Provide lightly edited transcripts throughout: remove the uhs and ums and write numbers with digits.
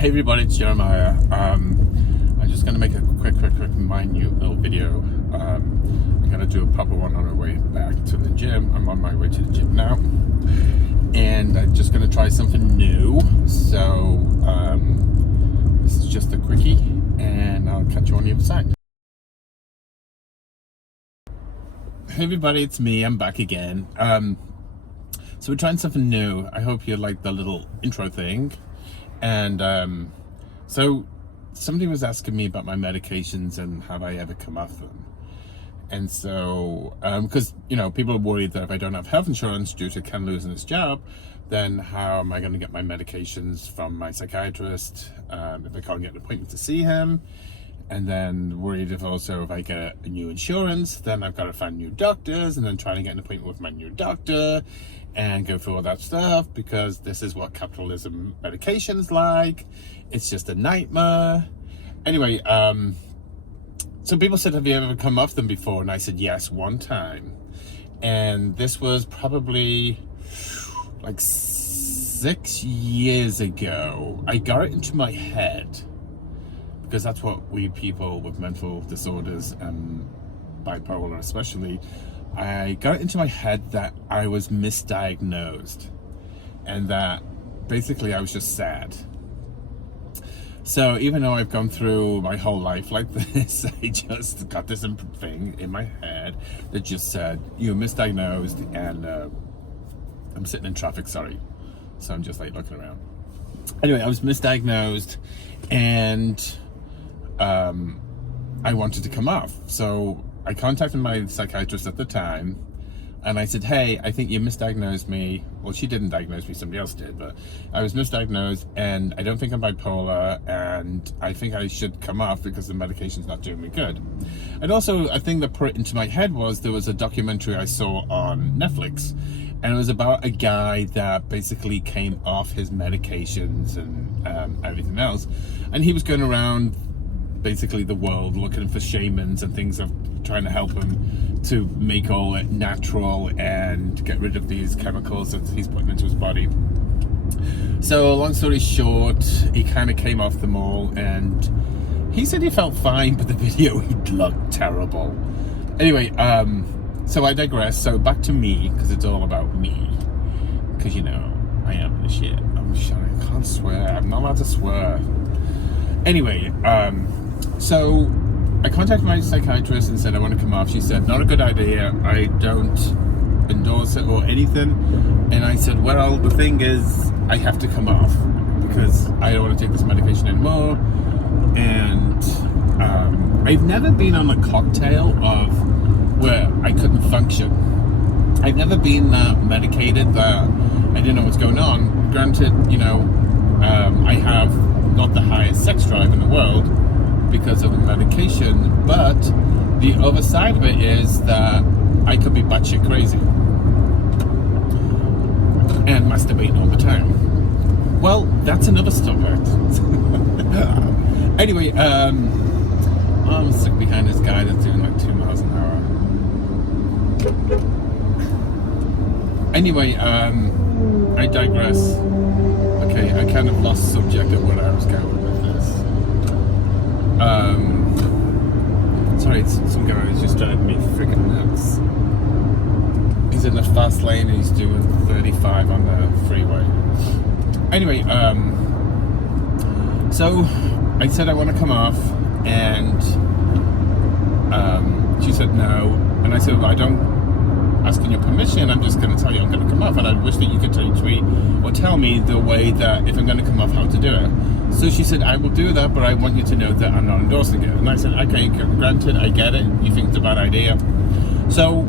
Hey everybody, it's Jeremiah. I'm just going to make a quick minute little video. I'm going to do a proper one on our way back to the gym. I'm on my way to the gym now. And I'm just going to try something new. So this is just a quickie, and I'll catch you on the other side. Hey everybody, it's me. I'm back again. So we're trying something new. I hope you like the little intro thing. And so somebody was asking me about my medications and have I ever come off them. And so because people are worried that if I don't have health insurance due to Ken losing his job, then how am I going to get my medications from my psychiatrist if I can't get an appointment to see him? And then worried if I get a new insurance, then I've got to find new doctors and then try to get an appointment with my new doctor and go through all that stuff, because this is what capitalism medication's like. It's just a nightmare. Anyway, so people said, have you ever come off them before? And I said, yes, one time. And this was probably like 6 years ago. I got it into my head, because that's what we people with mental disorders and bipolar especially, I got it into my head that I was misdiagnosed and that basically I was just sad. So even though I've gone through my whole life like this, I just got this thing in my head that just said, you're misdiagnosed, and I'm sitting in traffic, sorry. So I'm just like looking around. Anyway, I was misdiagnosed and I wanted to come off. So I contacted my psychiatrist at the time and I said, hey, I think you misdiagnosed me. Well, she didn't diagnose me, somebody else did, but I was misdiagnosed and I don't think I'm bipolar, and I think I should come off because the medication's not doing me good. And also a thing that put it into my head was there was a documentary I saw on Netflix, and it was about a guy that basically came off his medications and everything else, and he was going around basically the world looking for shamans and things of trying to help him to make all it natural and get rid of these chemicals that he's putting into his body. So long story short, he kind of came off them all, and he said he felt fine, but the video, he looked terrible. Anyway, so I digress. So back to me, because it's all about me, because I am the shit. I'm sure I can't swear. I'm not allowed to swear. Anyway, so I contacted my psychiatrist and said I want to come off. She said, not a good idea. I don't endorse it or anything. And I said, well, the thing is, I have to come off because I don't want to take this medication anymore. And I've never been on a cocktail of where I couldn't function. I've never been medicated that I didn't know what's going on. Granted, I have not the highest sex drive in the world because of the medication, but the other side of it is that I could be batshit crazy and masturbating all the time. Well, that's another subject. Anyway, I'm stuck behind this guy that's doing like 2 miles an hour. Anyway, I digress. Okay, I kind of lost subject of where I was going with this. Sorry, some guy who's just driving me freaking nuts. He's in the fast lane and he's doing 35 on the freeway. Anyway, so I said I want to come off, and she said no, and I said, well, I don't asking your permission, I'm just going to tell you I'm going to come off, and I wish that you could teach me or tell me the way that if I'm going to come off, how to do it. So she said, I will do that, but I want you to know that I'm not endorsing it. And I said, okay, granted, I get it. You think it's a bad idea. So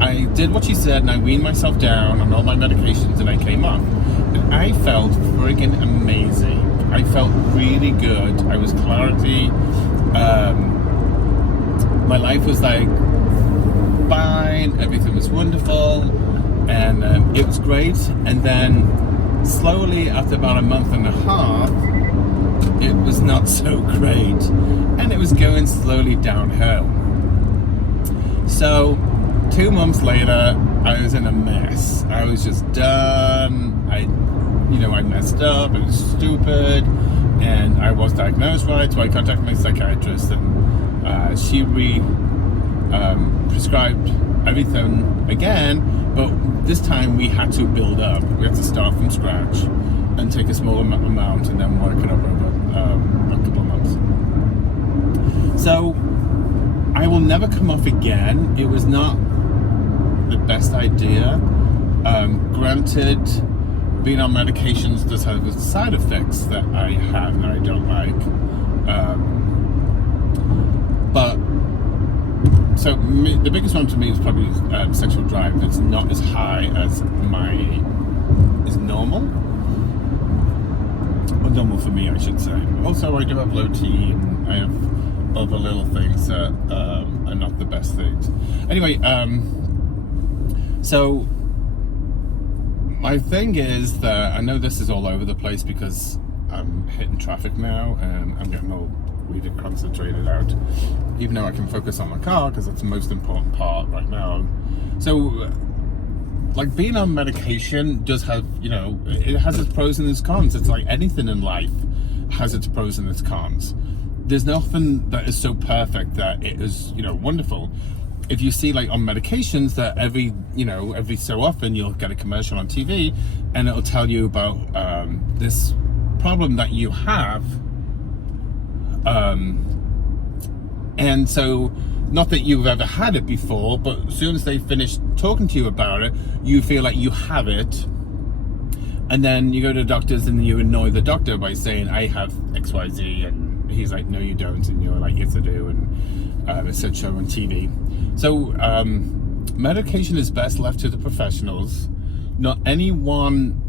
I did what she said, and I weaned myself down on all my medications, and I came off. And I felt friggin' amazing. I felt really good. I was clarity. My life was like fine, everything was wonderful, and it was great. And then slowly, after about a month and a half, it was not so great, and it was going slowly downhill. So 2 months later, I was in a mess. I was just done. I I messed up and it's stupid, and I was diagnosed right, so I contacted my psychiatrist, and she prescribed everything again, but this time we had to build up. We had to start from scratch and take a small amount and then work it over a couple of months. So I will never come off again. It was not the best idea. Granted, being on medications does have side effects that I have and I don't like. So the biggest one to me is probably sexual drive. It's not as high as is normal. Or normal for me, I should say. Also, I do have low T, and I have other little things that are not the best things. Anyway, so my thing is that I know this is all over the place because I'm hitting traffic now and I'm getting all really concentrated out, even though I can focus on my car because that's the most important part right now. So like being on medication does have, it has its pros and its cons. It's like anything in life has its pros and its cons. There's nothing that is so perfect that it is, wonderful. If you see like on medications that every so often you'll get a commercial on TV and it'll tell you about this problem that you have. And so, not that you've ever had it before, but as soon as they finish talking to you about it, you feel like you have it. And then you go to the doctors and you annoy the doctor by saying, I have XYZ, and he's like, no you don't, and you're like, yes I do, and it said so on TV. So medication is best left to the professionals. Not any one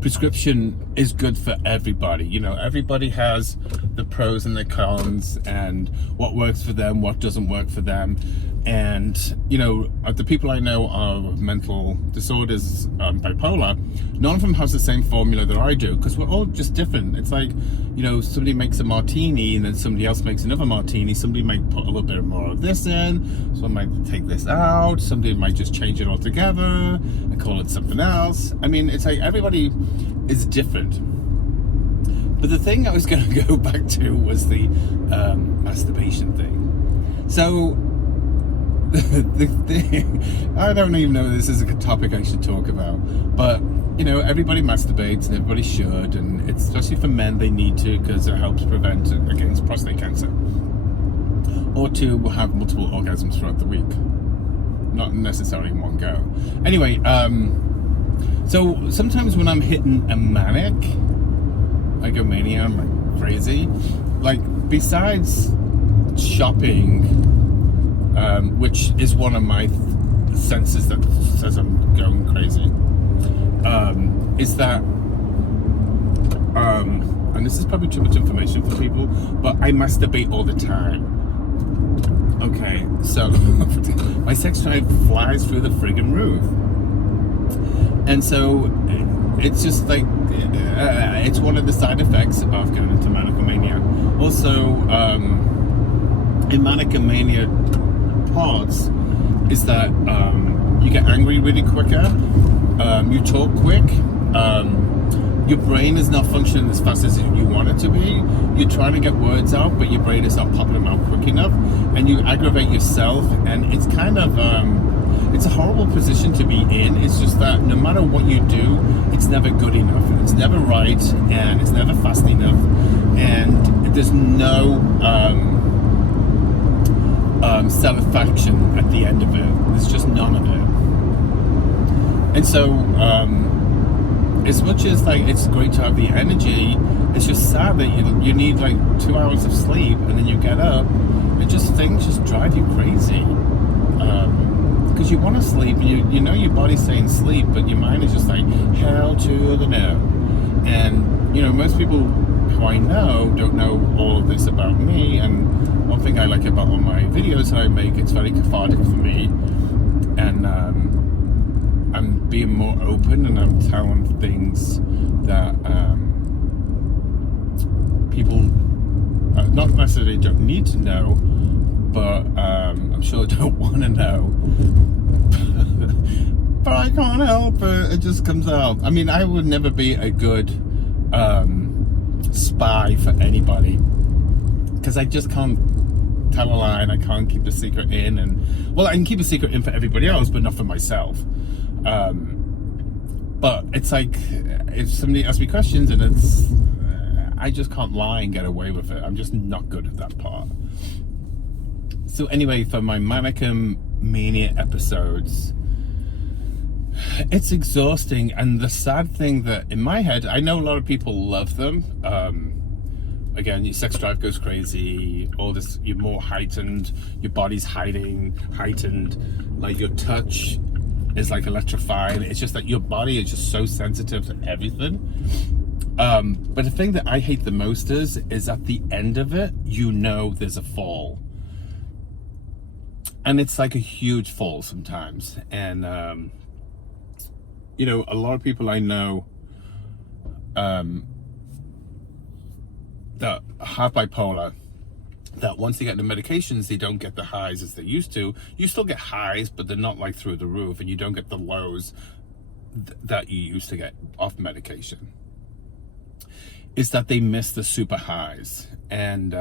prescription is good for everybody. Everybody has the pros and the cons and what works for them, what doesn't work for them. And the people I know are with mental disorders, bipolar, none of them has the same formula that I do, because we're all just different. It's like, somebody makes a martini and then somebody else makes another martini. Somebody might put a little bit more of this in, someone might take this out, somebody might just change it all together and call it something else. I mean, it's like everybody is different. But the thing I was going to go back to was the masturbation thing. So the thing, I don't even know if this is a good topic I should talk about, but everybody masturbates and everybody should, and it's especially for men, they need to, because it helps prevent against prostate cancer, or to have multiple orgasms throughout the week, not necessarily in one go. Anyway, so sometimes when I'm hitting a manic, I go mania, I'm like crazy, like besides shopping, which is one of my senses that says I'm going crazy, is that, and this is probably too much information for people, but I masturbate all the time. Okay, so my sex drive flies through the friggin' roof. And so it's just like, it's one of the side effects of going into manicomania. Also, in manicomania parts is that you get angry really quicker, you talk quick, your brain is not functioning as fast as you want it to be. You're trying to get words out, but your brain is not popping them out quick enough, and you aggravate yourself, and it's kind of it's a horrible position to be in. It's just that no matter what you do, it's never good enough, it's never right, and it's never fast enough, and there's no satisfaction at the end of it. There's just none of it. And so as much as like it's great to have the energy, it's just sad that you need like 2 hours of sleep, and then you get up and just things just drive you crazy, because you want to sleep, and you know your body's saying sleep, but your mind is just like hell to the no. And most people who I know don't know all of this about me, and one thing I like about all my videos that I make, it's very cathartic for me, and I'm being more open, and I'm telling things that people not necessarily don't need to know, but I'm sure don't want to know. but I can't help it. It just comes out. I mean, I would never be a good spy for anybody, because I just can't tell a lie, and I can't keep a secret in. And well, I can keep a secret in for everybody else, but not for myself. But it's like, if somebody asks me questions, and it's I just can't lie and get away with it. I'm just not good at that part. So anyway, for my Manicum Mania episodes, it's exhausting. And the sad thing that in my head, I know a lot of people love them. Again, your sex drive goes crazy, all this, you're more heightened, your body's heightened, like your touch is like electrifying. It's just that your body is just so sensitive to everything. But the thing that I hate the most is at the end of it, you know there's a fall. And it's like a huge fall sometimes. And, you know, a lot of people I know that have bipolar, that once they get the medications, they don't get the highs as they used to. You still get highs, but they're not like through the roof, and you don't get the lows that you used to get off medication. Is that they miss the super highs. And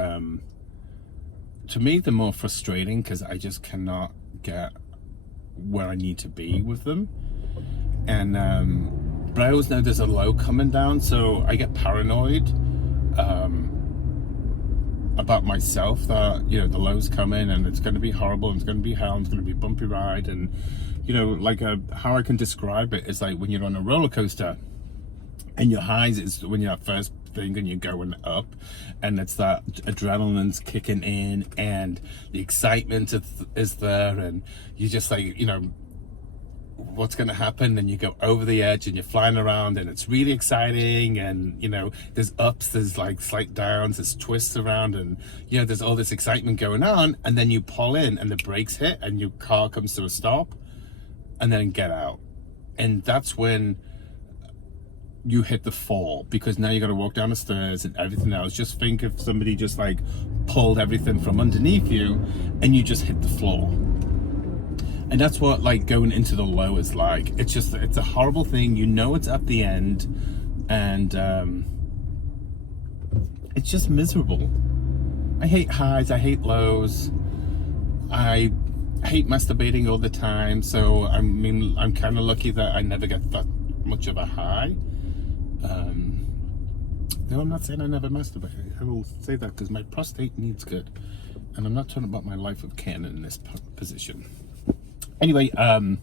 to me, they're more frustrating because I just cannot get where I need to be with them. And but I always know there's a low coming down, so I get paranoid about myself, that, you know, the lows come in and it's going to be horrible, and it's going to be hell, and it's going to be a bumpy ride. And, you know, like how I can describe it is like when you're on a roller coaster, and your highs is when you're at first thing and you're going up, and it's that adrenaline's kicking in and the excitement is there, and you just like, you know, what's going to happen, and you go over the edge and you're flying around, and it's really exciting. And, you know, there's ups, there's like slight downs, there's twists around, and, you know, there's all this excitement going on. And then you pull in and the brakes hit and your car comes to a stop, and then get out. And that's when you hit the fall, because now you got to walk down the stairs and everything else. Just think if somebody just like pulled everything from underneath you and you just hit the floor. And that's what like going into the low is like. It's just, it's a horrible thing. You know, it's at the end, and it's just miserable. I hate highs, I hate lows. I hate masturbating all the time. So I mean, I'm kind of lucky that I never get that much of a high. No, I'm not saying I never masturbate. I will say that because my prostate needs good, and I'm not talking about my life with Ken in this position. Anyway, I'm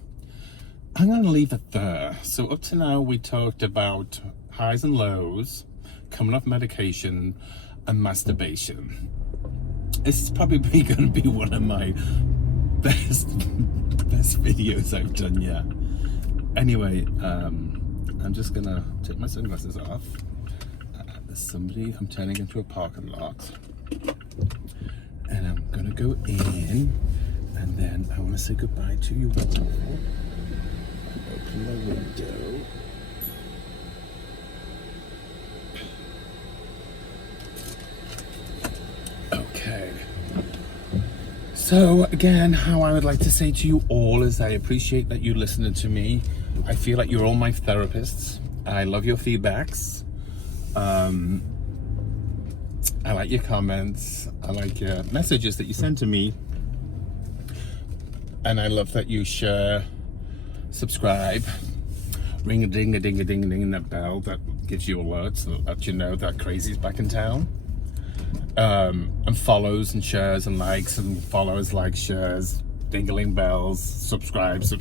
going to leave it there. So up to now, we talked about highs and lows, coming off medication, and masturbation. This is probably going to be one of my best videos I've done yet. Anyway, I'm just going to take my sunglasses off. There's somebody, I'm turning into a parking lot. And I'm going to go in. And then I want to say goodbye to you all. Open the window. Okay. So again, how I would like to say to you all is I appreciate that you listening to me. I feel like you're all my therapists. I love your feedbacks. I like your comments. I like your messages that you send to me. And I love that you share, subscribe, ring a ding a ding a ding a ding, that bell that gives you alerts so that you know that crazy's back in town. And follows and shares and likes and follows, likes, shares, dingling bells, subscribes.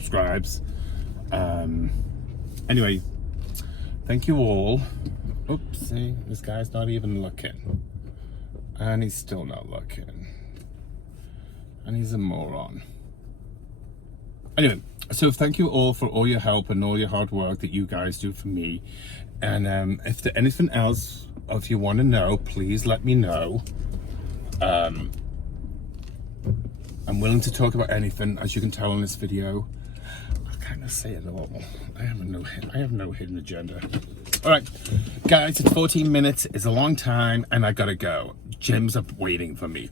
Anyway, thank you all. Oopsie, this guy's not even looking. And he's still not looking. And he's a moron. Anyway, so thank you all for all your help and all your hard work that you guys do for me. And if there's anything else, or if you want to know, please let me know. I'm willing to talk about anything, as you can tell in this video. I kind of say it all. I have no hidden agenda. All right, guys, it's 14 minutes. It's a long time, and I gotta go. Jim's up waiting for me.